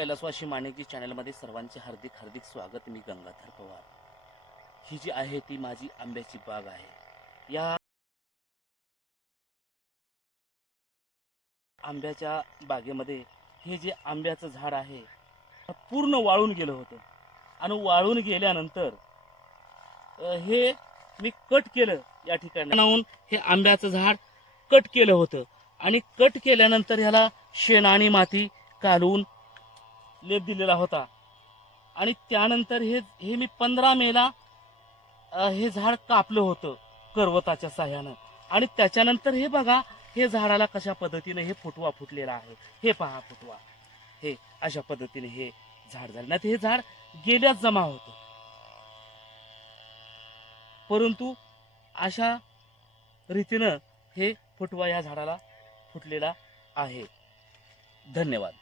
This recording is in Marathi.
कैलासवासी माणिकी चॅनलमध्ये सर्वांचे हार्दिक हार्दिक स्वागत मी गंगाधर पवार. ही जी आहे ती माझी आंब्याची बाग आहे. या आंब्याच्या बागेमध्ये हे जे आंब्याचं झाड आहे पूर्ण वाळून गेलं होतं. आणि वाळून गेल्यानंतर हे मी कट केलं या ठिकाणी. हे आंब्याचं झाड कट केलं होतं. आणि कट केल्यानंतर ह्याला शेण आणि माती काढून लेप दिलेला होता. आणि त्यानंतर हे हे मी पंधरा मेला हे झाड कापलं होतं करवताच्या साह्यानं. आणि त्याच्यानंतर हे बघा हे झाडाला कशा पद्धतीने हे फुटवा फुटलेला आहे. हे पहा फुटवा. हे अशा पद्धतीने हे झाड झालं. नाही हे झाड गेल्याच जमा होतं. परंतु अशा रीतीनं हे फुटवा या झाडाला फुटलेला आहे. धन्यवाद.